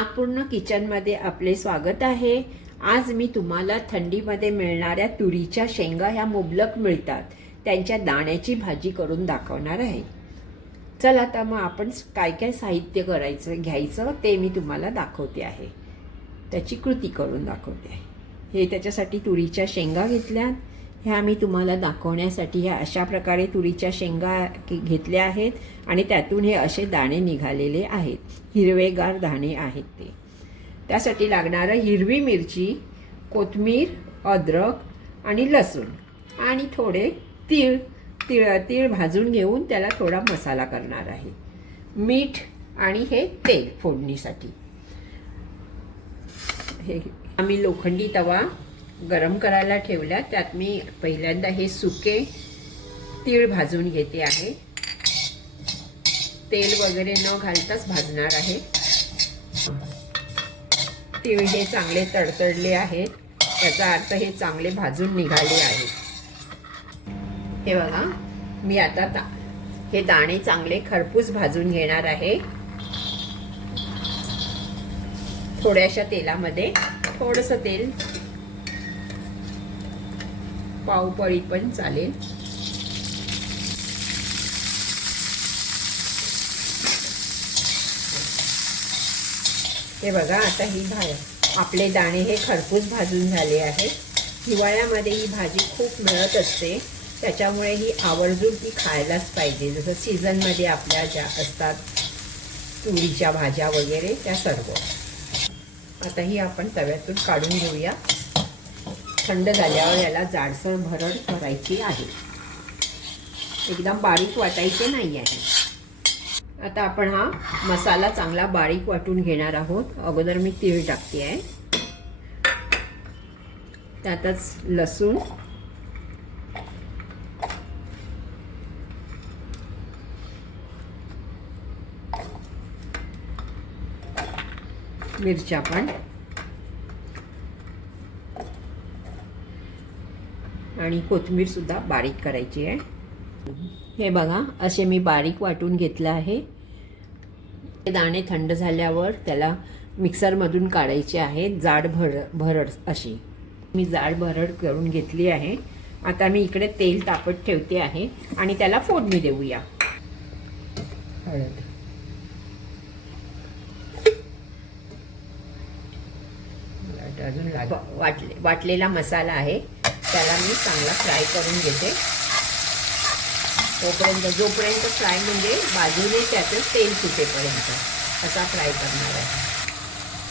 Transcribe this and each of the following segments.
नागपूर्ण किचनमध्ये आपले स्वागत आहे. आज मी तुम्हाला थंडीमध्ये मिळणाऱ्या तुरीच्या शेंगा ह्या मुबलक मिळतात. त्यांच्या दाण्याची भाजी करून दाखवणार आहे. चल आता मग आपण काय काय साहित्य करायचं घ्यायचं ते मी तुम्हाला दाखवते आहे. त्याची कृती करून दाखवते आहे. हे त्याच्यासाठी तुरीच्या शेंगा घेतल्या ह्या मी तुम्हाला दाखवण्यासाठी ह्या अशा प्रकारे तुरीच्या शेंगा घेतल्या आहेत आणि त्यातून हे असे दाणे निघालेले आहेत. हिरवेगार दाणे आहेत ते. त्यासाठी लागणारं हिरवी मिरची कोथमीर अद्रक आणि लसूण आणि थोडे तीळ. तीळ तीळ भाजून घेऊन त्याला थोडा मसाला करणार आहे. मीठ आणि हे तेल फोडणीसाठी. हे आम्ही लोखंडी तवा गरम करायला ठेवल्या. त्यात मी पहिल्यांदा हे सुके तीळ भाजून घेते आहे. तेल वगैरे न घालताच भाजणार आहे. तीळ हे चांगले तडतडले आहेत त्याचा अर्थ हे चांगले भाजून निघाले आहेत हे बघा मी आता ता हे दाणे चांगले खरपूस भाजून घेणार आहे. थोड्याशा तेलामध्ये थोडंसं तेल पावपळी पण चालेल. हे बघा आता ही भा आपले दाणे हे खरपूस भाजून झाले आहेत. हिवाळ्यामध्ये ही भाजी खूप मिळत असते. त्याच्यामुळे ही आवर्जून ती खायलाच पाहिजे. जसं सीझनमध्ये आपल्या ज्या असतात तुरीच्या भाज्या वगैरे त्या सर्व. आता ही आपण तव्यातून काढून घेऊया. थंड झाल्यावर याला जाडसर भरड करायची आहे. एकदम बारीक वाटायचे नाही आहे. आता आपण हा मसाला चांगला बारीक वाटून घेणार आहोत. अगोदर मी तीळ टाकते आहे त्यातच लसूण. मिरच्या पण. आणि कोथिंबीरसुद्धा बारीक करायची आहे. हे बघा असे मी बारीक वाटून घेतलं आहे. हे दाणे थंड झाल्यावर त्याला मिक्सरमधून काढायचे आहेत जाड भर भरड अशी. मी जाड भरड करून घेतली आहे. आता मी इकडे तेल तापत ठेवते आहे आणि त्याला फोडणी देऊया. हळद अजून वाटले वाटलेला मसाला आहे. त्याला मी चांगला फ्राय करून घेते. तोपर्यंत जोपर्यंत फ्राय म्हणजे बाजूने त्याचं तेल सुटेपर्यंत असा फ्राय करणार आहे.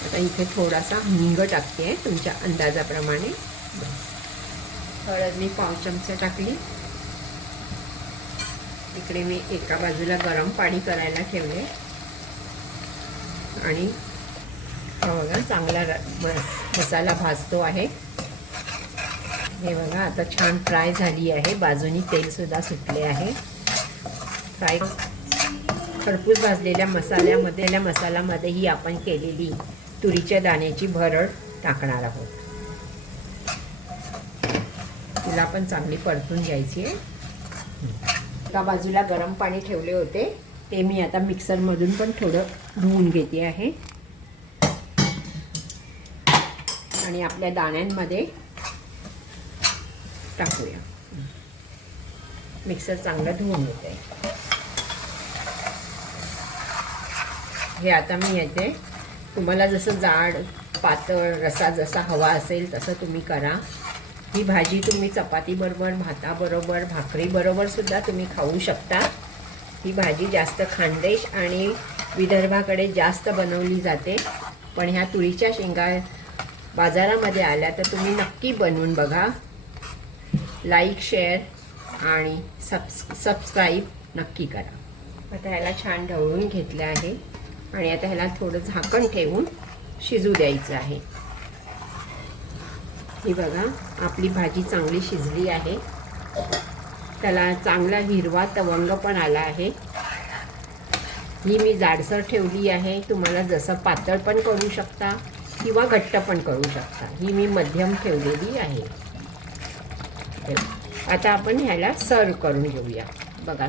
आता इथे थोडासा हिंग टाकते आहे तुमच्या अंदाजाप्रमाणे. हळद मी पाव चमचा टाकली. इकडे मी एका बाजूला गरम पाणी करायला ठेवले. आणि बघा चांगला मसाला भाजतो आहे. हे बघा आता छान फ्राय झाली आहे. बाजूनी तेलसुद्धा सुटले आहे. फ्राय खरपूस भाजलेल्या मसाल्यामध्ये त्या मसाल्यामध्ये ही आपण केलेली तुरीच्या दाण्याची भरड टाकणार आहोत. तिला पण चांगली परतून घ्यायची आहे. एका बाजूला गरम पाणी ठेवले होते. ते मी आता मिक्सरमधून पण थोडं धुवून घेते आहे. आणि आपल्या दाण्यांमध्ये टाकूया. मिक्सर चांगलं धुवून घेते. हे आता मी येते. तुम्हाला जसं जाड पातळ रसा जसा हवा असेल तसं तुम्ही करा. ही भाजी तुम्ही चपातीबरोबर भाताबरोबर भाकरीबरोबर सुद्धा तुम्ही खाऊ शकता. ही भाजी जास्त खानदेश आणि विदर्भाकडे जास्त बनवली जाते. पण ह्या तुरीच्या शेंगा बाजारामध्ये आल्या तर तुम्ही नक्की बनवून बघा. लाईक शेअर आणि सबस् सबस्क्राईब नक्की करा. आता ह्याला छान ढवळून घेतलं आहे आणि आता ह्याला थोडं झाकण ठेवून शिजू द्यायचं आहे. ही बघा आपली भाजी चांगली शिजली आहे. त्याला चांगला हिरवा तवंग पण आला आहे. ही मी जाडसर ठेवली आहे. तुम्हाला जसं पातळ पण करू शकता किंवा घट्ट पण करू शकता. ही मी मध्यम ठेवलेली आहे. आता आपण ह्याला सर्व करून घेऊया. बघा.